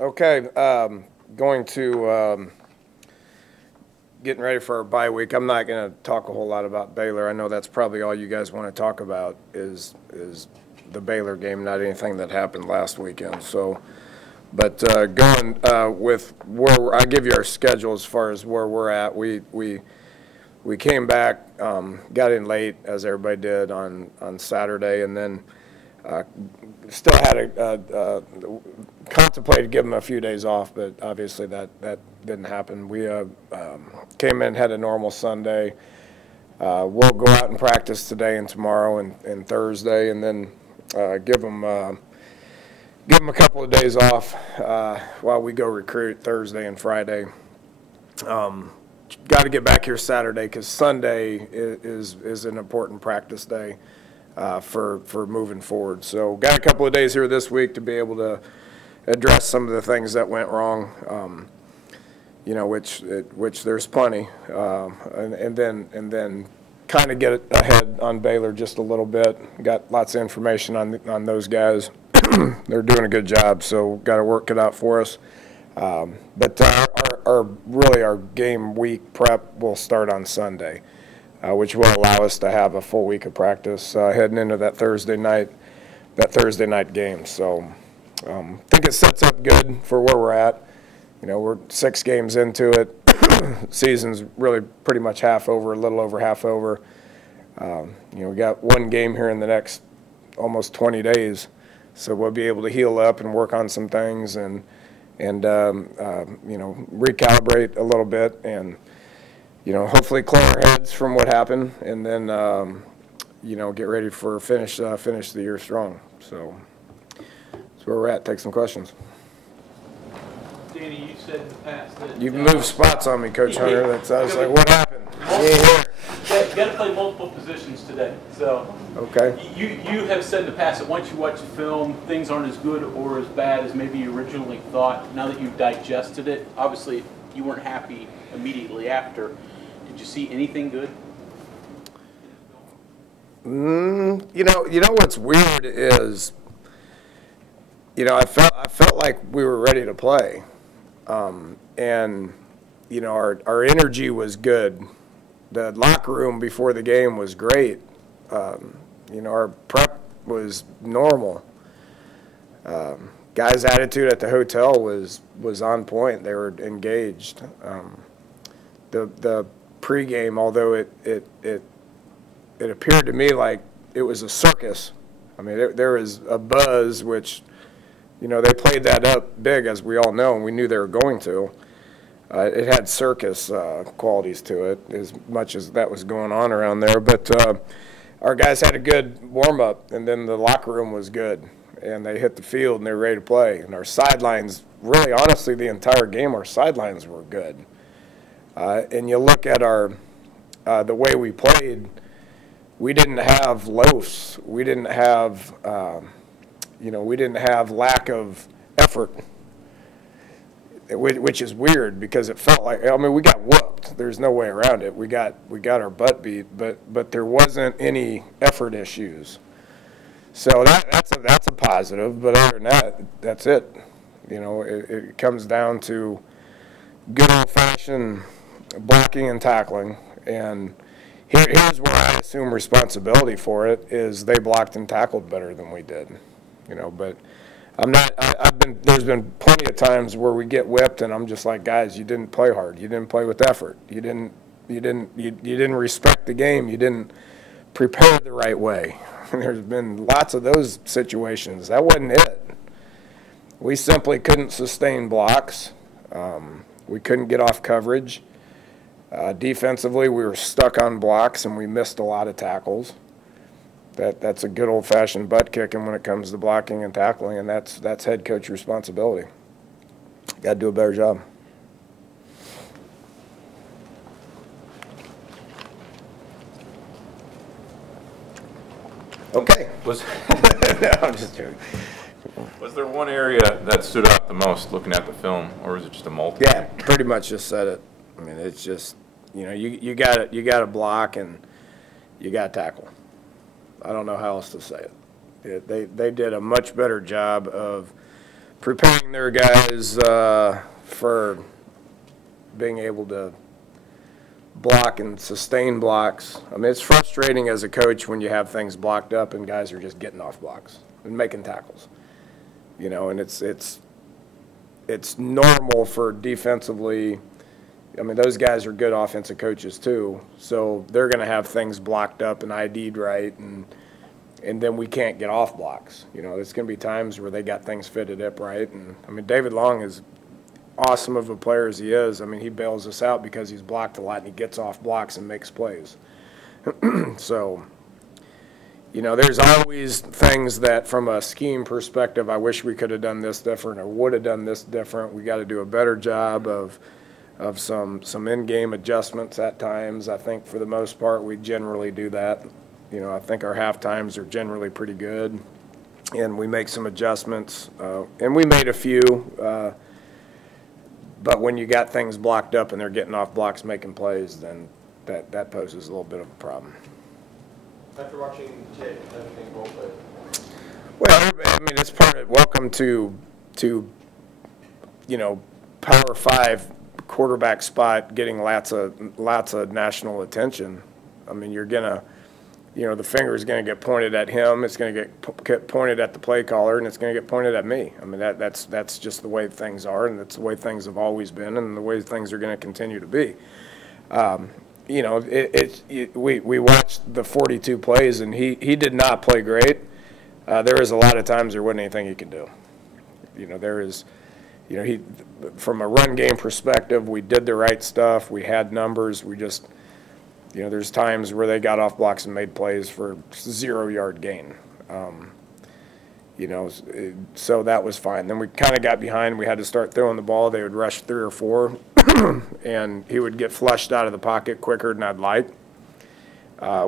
Okay, going to getting ready for our bye week. I'm not going to talk a whole lot about Baylor. I know that's probably all you guys want to talk about is the Baylor game, not anything that happened last weekend. So, but going with where I give you our schedule as far as where we're at. We came back, got in late as everybody did on Saturday, and then still had contemplated giving them a few days off, but obviously that didn't happen. We came in, had a normal Sunday. We'll go out and practice today and tomorrow and Thursday, and then give them a couple of days off while we go recruit Thursday and Friday. Got to get back here Saturday because Sunday is an important practice day for moving forward. So got a couple of days here this week to be able to address some of the things that went wrong, which there's plenty, and then kind of get ahead on Baylor just a little bit. Got lots of information on those guys. They're doing a good job, so got to work it out for us. But our game week prep will start on Sunday, which will allow us to have a full week of practice heading into that Thursday night game. So I think it sets up good for where we're at. We're 6 games into it. Season's really pretty much half over, a little over half over. We got one game here in the next almost 20 days, so we'll be able to heal up and work on some things and recalibrate a little bit and hopefully clear our heads from what happened, and then get ready for finish the year strong. So that's where we're at. Take some questions. Danny, you said in the past that you've moved spots on me, Coach Hunter. I was like, what happened? You got to play multiple positions today. So okay. You have said in the past that once you watch the film, things aren't as good or as bad as maybe you originally thought. Now that you've digested it, obviously you weren't happy immediately after. Did you see anything good? You know what's weird is, I felt like we were ready to play, and our energy was good. The locker room before the game was great. Our prep was normal. Guys' attitude at the hotel was on point. They were engaged. The pregame, although it appeared to me like it was a circus. I mean, there was a buzz, which they played that up big, as we all know, and we knew they were going to. It had circus qualities to it, as much as that was going on around there. But our guys had a good warm-up, and then the locker room was good. And they hit the field, and they were ready to play. And our sidelines, really, honestly, the entire game, our sidelines were good. And you look at the way we played, we didn't have loafs. We didn't have, we didn't have lack of effort, which is weird because it felt like, we got whooped. There's no way around it. We got our butt beat, but there wasn't any effort issues. So that's a positive. But other than that, that's it. It comes down to good old-fashioned blocking and tackling. And here's where I assume responsibility for it is they blocked and tackled better than we did. But there's been plenty of times where we get whipped and I'm just like, guys, you didn't play hard. You didn't play with effort. You didn't respect the game. You didn't prepare the right way. There's been lots of those situations. That wasn't it. We simply couldn't sustain blocks. We couldn't get off coverage. Defensively, we were stuck on blocks and we missed a lot of tackles. That's a good old-fashioned butt kicking when it comes to blocking and tackling, and that's head coach responsibility. Got to do a better job. Okay. No, I'm just joking. Was there one area that stood out the most looking at the film, or was it just a multi? Yeah, pretty much just said it. I mean, it's just, you got to block and you got to tackle. I don't know how else to say it. They did a much better job of preparing their guys for being able to block and sustain blocks. I mean, it's frustrating as a coach when you have things blocked up and guys are just getting off blocks and making tackles. You know, and it's normal for defensively. I mean, those guys are good offensive coaches too, so they're going to have things blocked up and ID'd right, and then we can't get off blocks. You know, there's going to be times where they got things fitted up right, and I mean, David Long is awesome of a player as he is. I mean, he bails us out because he's blocked a lot and he gets off blocks and makes plays. So, you know, there's always things that from a scheme perspective, I wish we could have done this different or would have done this different. We got to do a better job of some in-game adjustments at times. I think for the most part we generally do that. You know, I think our half times are generally pretty good, and we make some adjustments. And we made a few, but when you got things blocked up and they're getting off blocks making plays, then that poses a little bit of a problem. After watching tape, everything well played. Well, I mean, it's part of welcome to you know, Power 5 quarterback spot getting lots of national attention. I mean, you're gonna, you know, the finger is gonna get pointed at him. It's gonna get pointed at the play caller, and it's gonna get pointed at me. I mean, that's just the way things are, and that's the way things have always been, and the way things are gonna continue to be. You know, we watched the 42 plays, and he did not play great. There was a lot of times there wasn't anything he could do. You know, there is. You know, from a run game perspective, we did the right stuff. We had numbers. We just, you know, there's times where they got off blocks and made plays for 0-yard gain. You know, so that was fine. Then we kind of got behind. We had to start throwing the ball. They would rush 3 or 4, and he would get flushed out of the pocket quicker than I'd like,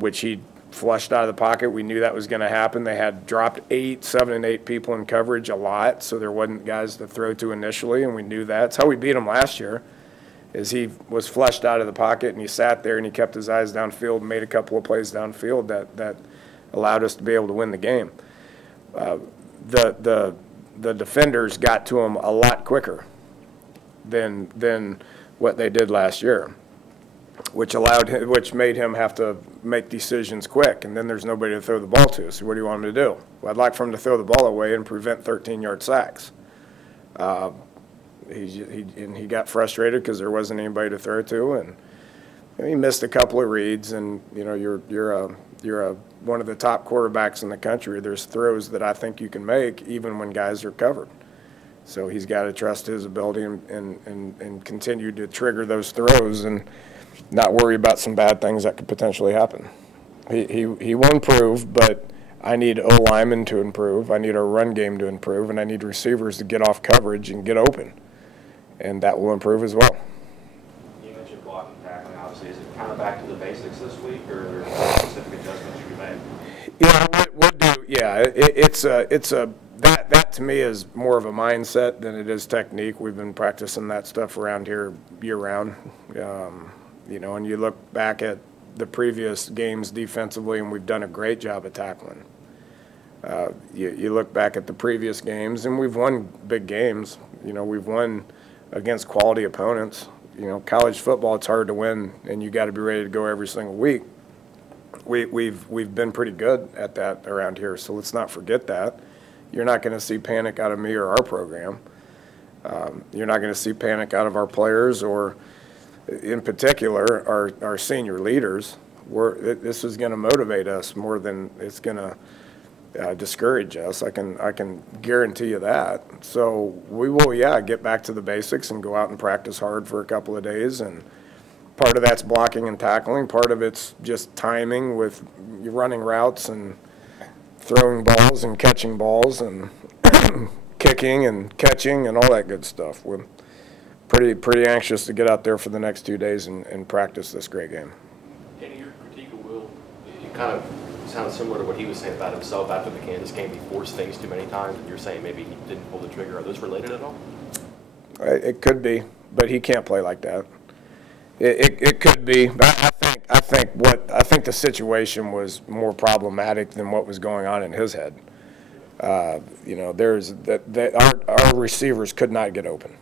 which he flushed out of the pocket. We knew that was going to happen. They had dropped 7 and 8 people in coverage a lot, so there wasn't guys to throw to initially, and we knew that. That's how we beat him last year, is he was flushed out of the pocket, and he sat there, and he kept his eyes downfield and made a couple of plays downfield that allowed us to be able to win the game. The defenders got to him a lot quicker than what they did last year, which made him have to make decisions quick, and then there's nobody to throw the ball to. So what do you want him to do? Well, I'd like for him to throw the ball away and prevent 13-yard sacks. He got frustrated because there wasn't anybody to throw to, and he missed a couple of reads. And you know, you're one of the top quarterbacks in the country. There's throws that I think you can make even when guys are covered. So he's got to trust his ability and continue to trigger those throws and not worry about some bad things that could potentially happen. He will improve, but I need O-linemen to improve. I need our run game to improve, and I need receivers to get off coverage and get open, and that will improve as well. You mentioned blocking and tackling. Obviously, is it kind of back to the basics this week, or are there specific adjustments you made? Yeah, we'll do. Yeah, that to me is more of a mindset than it is technique. We've been practicing that stuff around here year-round. You know, and you look back at the previous games defensively, and we've done a great job of tackling. You look back at the previous games, and we've won big games. You know, we've won against quality opponents. You know, college football, it's hard to win, and you got to be ready to go every single week. We've been pretty good at that around here, so let's not forget that. You're not going to see panic out of me or our program. You're not going to see panic out of our players or, in particular, our senior leaders. This is going to motivate us more than it's going to discourage us. I can guarantee you that. So we will, get back to the basics and go out and practice hard for a couple of days. And part of that's blocking and tackling. Part of it's just timing with running routes and throwing balls and catching balls and kicking and catching and all that good stuff. We're pretty anxious to get out there for the next 2 days and practice this great game. Danny, your critique of Will, it kind of sounds similar to what he was saying about himself after the Kansas game. He forced things too many times, and you're saying maybe he didn't pull the trigger. Are those related at all? It could be, but he can't play like that. It could be, but I think the situation was more problematic than what was going on in his head. You know, our receivers could not get open.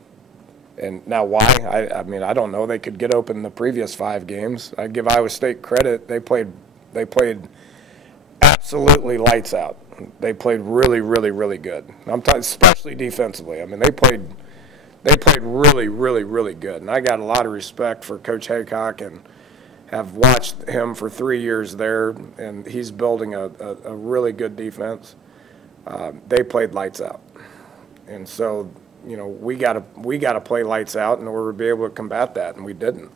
And now why? I mean, I don't know. They could get open the previous 5 games. I give Iowa State credit. They played absolutely lights out. They played really, really, really good. I'm talking especially defensively. I mean, they played really, really, really good. And I got a lot of respect for Coach Haycock and have watched him for 3 years there, and he's building a really good defense. They played lights out. And so, you know, we gotta play lights out in order to be able to combat that, and we didn't.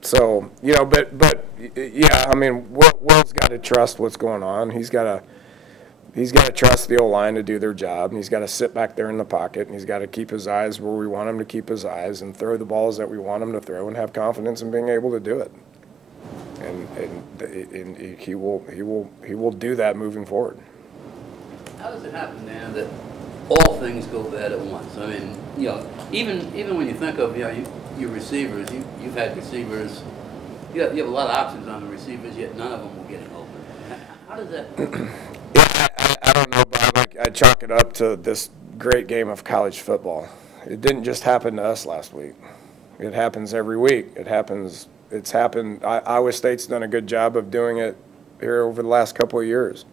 So, you know, but yeah, I mean, Will's got to trust what's going on. He's got to trust the O-line to do their job, and he's got to sit back there in the pocket, and he's got to keep his eyes where we want him to keep his eyes and throw the balls that we want him to throw and have confidence in being able to do it. And he will do that moving forward. How does it happen, Dan, that all things go bad at once? I mean, you know, even when you think of, you know, your receivers, you've had receivers, you have a lot of options on the receivers, yet none of them were getting open. How does that? Yeah, I don't know, Bob. I chalk it up to this great game of college football. It didn't just happen to us last week. It happens every week. It's happened. Iowa State's done a good job of doing it here over the last couple of years.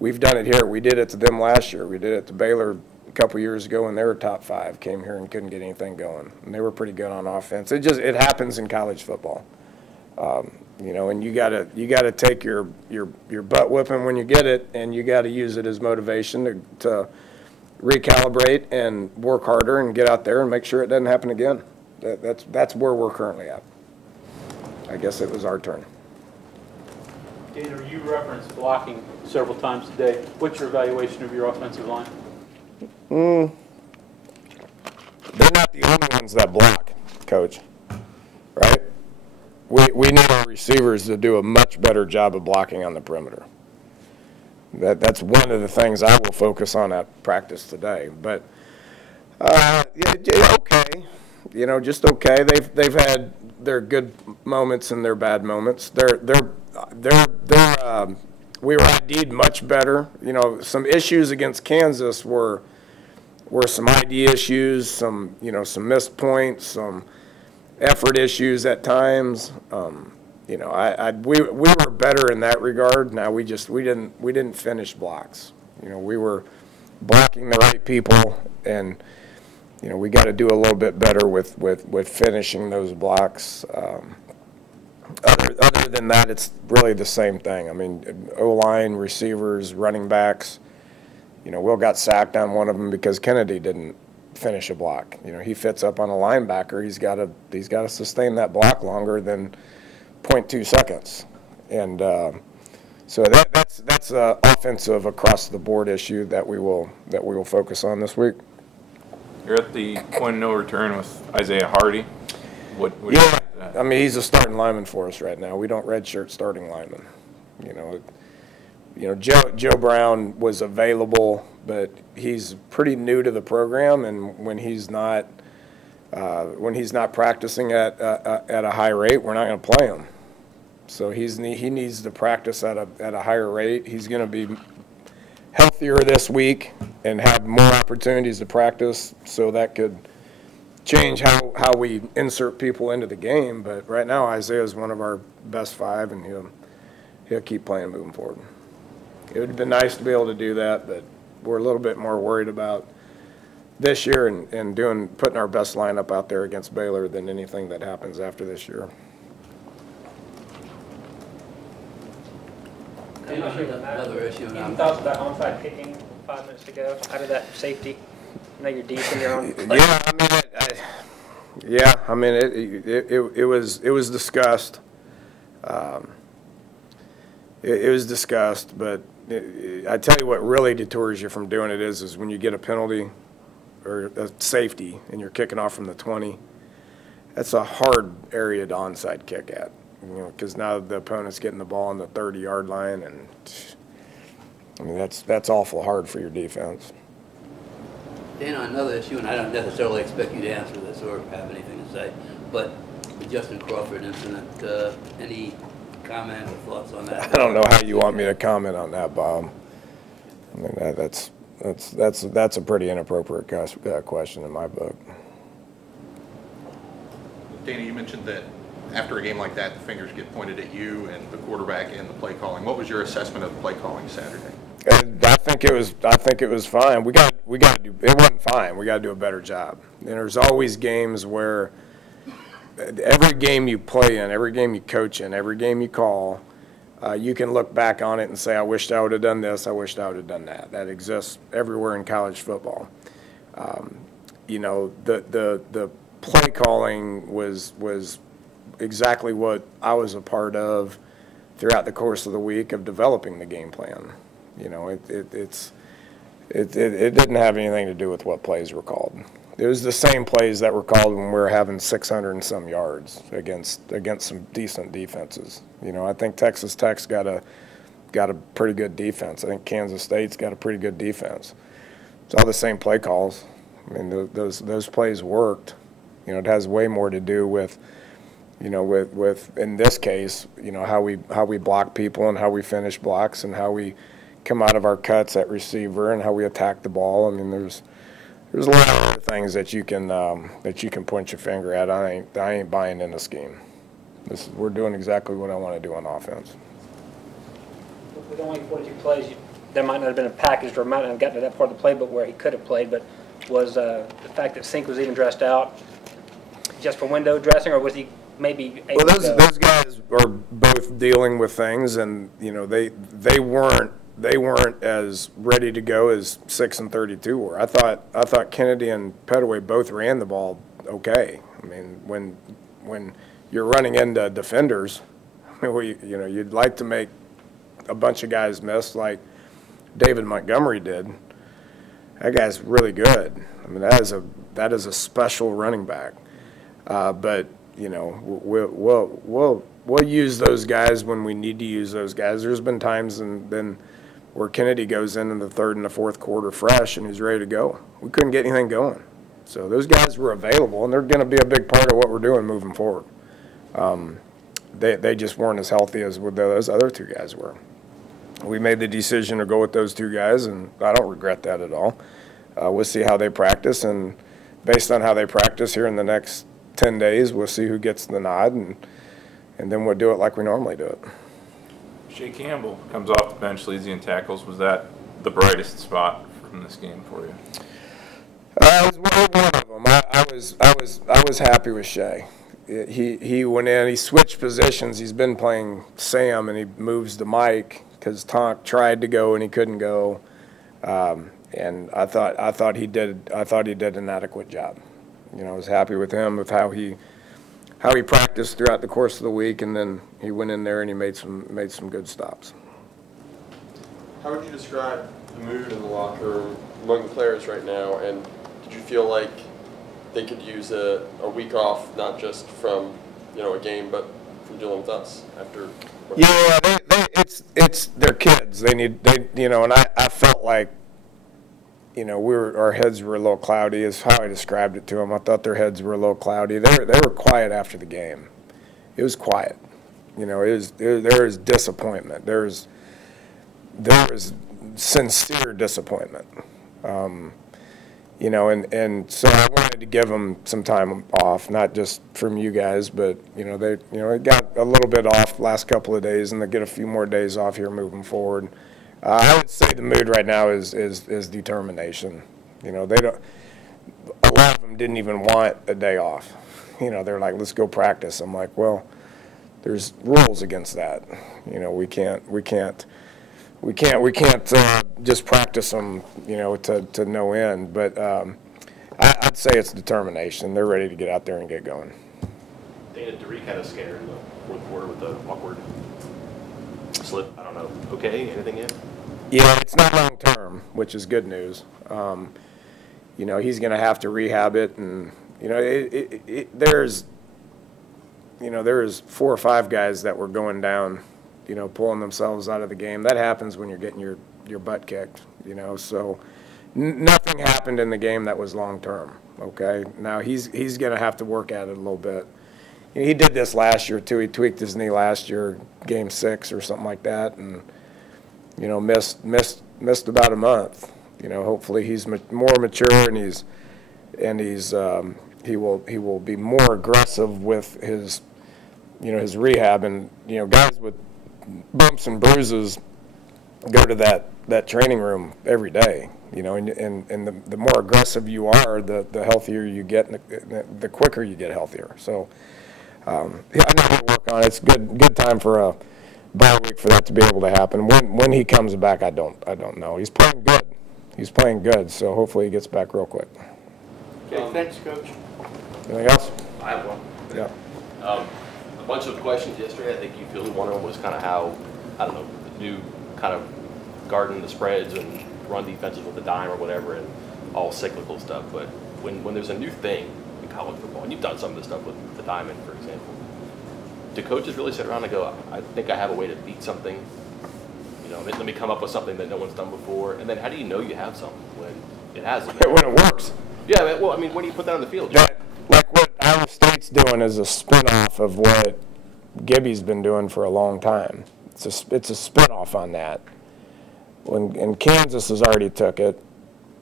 We've done it here. We did it to them last year. We did it to Baylor a couple of years ago when they were top 5, came here and couldn't get anything going. And they were pretty good on offense. It happens in college football. You know, and you gotta take your butt whipping when you get it, and you gotta use it as motivation to recalibrate and work harder and get out there and make sure it doesn't happen again. That's where we're currently at. I guess it was our turn. Dana, you referenced blocking several times today. What's your evaluation of your offensive line? They're not the only ones that block, Coach, right? We need our receivers to do a much better job of blocking on the perimeter. That's one of the things I will focus on at practice today. But yeah, okay, you know, just okay. They've had their good moments and their bad moments. We were ID'd much better. You know, some issues against Kansas were some ID issues, some missed points, some effort issues at times. You know, we were better in that regard. Now we didn't finish blocks. You know, we were blocking the right people, and you know, we got to do a little bit better with finishing those blocks. Other than that, it's really the same thing. I mean, O-line, receivers, running backs. You know, Will got sacked on one of them because Kennedy didn't finish a block. You know, he fits up on a linebacker. He's got to sustain that block longer than 0.2 seconds, and so that's an offensive across the board issue that we will focus on this week. You're at the point of no return with Isaiah Hardy. What do you Yeah, think of that? I mean, he's a starting lineman for us right now. We don't redshirt starting linemen. You know, Joe Brown was available, but he's pretty new to the program, and when he's not practicing at a high rate, we're not going to play him. So he needs to practice at a higher rate. He's going to be healthier this week and have more opportunities to practice, so that could change how we insert people into the game. But right now, Isaiah is one of our best 5, and he'll keep playing moving forward. It would have been nice to be able to do that, but we're a little bit more worried about this year and putting our best lineup out there against Baylor than anything that happens after this year. Another issue. You talked about onside kicking 5 minutes ago. How did that safety? I know you're deep in your own. I mean, it was discussed. It was discussed, but I tell you what really deters you from doing it is when you get a penalty or a safety and you're kicking off from the 20. That's a hard area to onside kick at. You know, because now the opponent's getting the ball on the 30-yard line, and I mean that's awful hard for your defense. Dan, on another issue, and I don't necessarily expect you to answer this or have anything to say, but the Justin Crawford incident, any comment or thoughts on that? I don't know how you want me to comment on that, Bob. I mean, that's a pretty inappropriate question in my book. Dana, you mentioned that after a game like that, the fingers get pointed at you and the quarterback and the play calling. What was your assessment of the play calling Saturday? I think it was fine. We got to do. It wasn't fine. We got to do a better job. And there's always games where every game you play in, every game you coach in, every game you call, you can look back on it and say, I wished I would have done this. I wished I would have done that. That exists everywhere in college football. You know, the play calling was exactly what I was a part of throughout the course of the week of developing the game plan. You know, it didn't have anything to do with what plays were called. It was the same plays that were called when we were having 600 and some yards against some decent defenses. You know, I think Texas Tech's got a pretty good defense. I think Kansas State's got a pretty good defense. It's all the same play calls. I mean, those plays worked. You know, it has way more to do with, you know, with in this case, you know, how we block people and how we finish blocks and how we come out of our cuts at receiver and how we attack the ball. I mean, there's a lot of other things that you can point your finger at. I ain't buying in the scheme. We're doing exactly what I want to do on offense. With only 42 plays, there might not have been a package or might not have gotten to that part of the playbook where he could have played, but was the fact that Sink was even dressed out just for window dressing, or was he maybe able Well, to those guys are both dealing with things, and you know they weren't as ready to go as 6 and 32 were. I thought Kennedy and Petaway both ran the ball okay. I mean, when you're running into defenders, I mean, you know, you'd like to make a bunch of guys miss like David Montgomery did. That guy's really good. I mean, that is a special running back. But you know, we'll use those guys when we need to use those guys. There's been times then where Kennedy goes in the third and the fourth quarter fresh and he's ready to go. We couldn't get anything going. So those guys were available, and they're going to be a big part of what we're doing moving forward. They just weren't as healthy as what those other two guys were. We made the decision to go with those two guys, and I don't regret that at all. We'll see how they practice, and based on how they practice here in the next 10 days, we'll see who gets the nod, and then we'll do it like we normally do it. Shea Campbell comes off the bench, leads you in tackles. Was that the brightest spot from this game for you? It was one of them. I was happy with Shea. He went in. He switched positions. He's been playing Sam, and he moves to Mike because Tonk tried to go and he couldn't go. And I thought he did an adequate job. You know, I was happy with him with how he practiced throughout the course of the week, and then he went in there and he made some good stops. How would you describe the mood in the locker room among the players right now, and did you feel like they could use a week off, not just from, you know, a game, but from dealing with us after? Yeah, it's their kids. They you know, and I felt like, you know, our heads were a little cloudy, is how I described it to them. I thought their heads were a little cloudy. They were quiet after the game. It was quiet. You know, there was disappointment. There was sincere disappointment. You know, and so I wanted to give them some time off, not just from you guys, but they got a little bit off last couple of days, and they get a few more days off here moving forward. I would say the mood right now is determination. You know, a lot of them didn't even want a day off. You know, they're like, let's go practice. I'm like, well, there's rules against that. You know, we can't just practice them, you know, to no end. But I'd say it's determination. They're ready to get out there and get going. Dana, Derek had a scare in the fourth quarter with the awkward slip. I don't know. Okay, anything yet? Yeah, it's not long term, which is good news. You know, he's going to have to rehab it, and you know, there's 4 or 5 guys that were going down, you know, pulling themselves out of the game. That happens when you're getting your butt kicked, you know. So nothing happened in the game that was long term. Okay, now he's going to have to work at it a little bit. You know, he did this last year too. He tweaked his knee last year, game 6 or something like that, and you know, missed missed about a month. Hopefully he's more mature and he will be more aggressive with his rehab. And guys with bumps and bruises go to that training room every day. And the more aggressive you are, the healthier you get, and the quicker you get healthier. So I know he'll work on it. It's good time for a bye week for that to be able to happen. When he comes back, I don't know. He's playing good. So hopefully he gets back real quick. Okay, thanks, Coach. Anything else? I have one. Yeah. A bunch of questions yesterday. I think you fielded one of them was kind of how, I don't know, the new kind of guarding the spreads and run defenses with the dime or whatever, and all cyclical stuff. But when there's a new thing in college football, and you've done some of this stuff with the diamond, for example, do coaches really sit around and go, I think I have a way to beat something? Let me come up with something that no one's done before. And then how do you know you have something when it hasn't? When it works. Yeah, well, when do you put that on the field? Like what Iowa State's doing is a spinoff of what Gibby's been doing for a long time. It's a spinoff on that. And Kansas has already took it,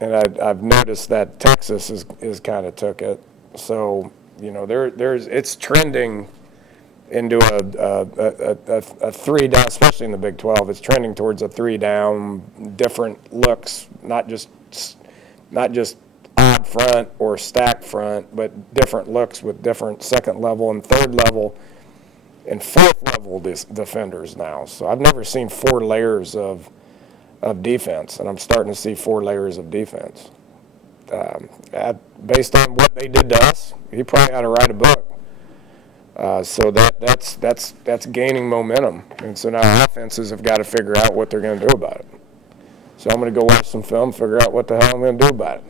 and I've noticed that Texas is kind of took it. So it's trending into a 3 down, especially in the Big 12. It's trending towards a 3 down, different looks, not just odd front or stacked front, but different looks with different second level and third level and fourth level defenders now. So I've never seen 4 layers of defense, and I'm starting to see 4 layers of defense. Based on what they did to us, he probably ought to write a book. So that's gaining momentum, and so now offenses have got to figure out what they're going to do about it. So I'm going to go watch some film, figure out what the hell I'm going to do about it.